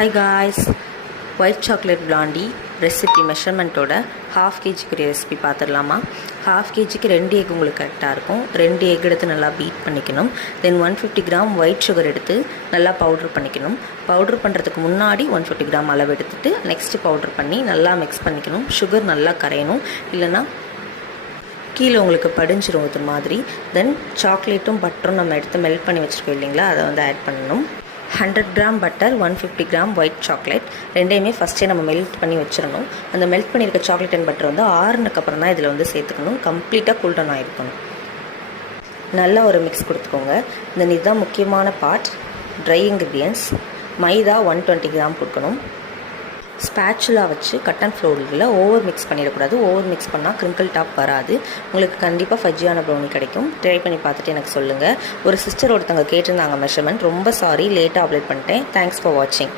Hi guys, white chocolate blondie recipe மெஷர்மெண்ட்டோட ½ kg recipe பார்த்துடலாமா. ½ kgக்கு 2 egg உங்களுக்கு கரெக்டாக இருக்கும். 2 எக் எடுத்து நல்லா பீட் பண்ணிக்கணும். தென் 150 கிராம் ஒயிட் சுகர் எடுத்து நல்லா பவுட்ரு பண்ணிக்கணும். பவுட்ரு பண்ணுறதுக்கு முன்னாடி 150 கிராம் அளவு எடுத்துகிட்டு நெக்ஸ்ட்டு பவுட்ரு பண்ணி நல்லா மிக்ஸ் பண்ணிக்கணும். சுகர் நல்லா கரையணும், இல்லைனா கீழே உங்களுக்கு படிஞ்சிரும் இது மாதிரி. தென் சாக்லேட்டும் பட்டரும் நம்ம எடுத்து மெல்ட் பண்ணி வச்சுருக்கோம் இல்லைங்களா, அதை வந்து ஆட் பண்ணணும். 100 gram butter, 150 gram white chocolate ரெண்டையுமே ஃபஸ்ட்டே நம்ம மெல்ட் பண்ணி வச்சிடணும். அந்த மெல்ட் பண்ணியிருக்க சாக்லேட் அண்ட் பட்டர் வந்து ஆறுனதுக்கப்புறம் தான் இதில் வந்து சேர்த்துக்கணும். கம்ப்ளீட்டாக கூல்டவுன் ஆகிருக்கணும். நல்லா ஒரு மிக்ஸ் கொடுத்துக்கோங்க. தென் இதுதான் முக்கியமான பார்ட், ட்ரை இன்க்ரீடியன்ட்ஸ். மைதா 120 கிராம் கொடுக்கணும். ஸ்பேச்சுலா வச்சு கட் அண்ட் ஃப்ளோரில் ஓவர் மிக்ஸ் பண்ணிடக்கூடாது. ஓவர் மிக்ஸ் பண்ணால் கிரிங்கிள் டாப் வராது. உங்களுக்கு கண்டிப்பாக ஃபஜ்ஜியான ப்ரௌனி கிடைக்கும். ட்ரை பண்ணி பார்த்துட்டு எனக்கு சொல்லுங்கள். ஒரு சிஸ்டர் ஒருத்தவங்க கேட்டிருந்தாங்க மெஷர்மெண்ட். ரொம்ப சாரி, லேட்டாக அப்டேட் பண்ணிட்டேன். தேங்க்ஸ் ஃபார் வாட்சிங்.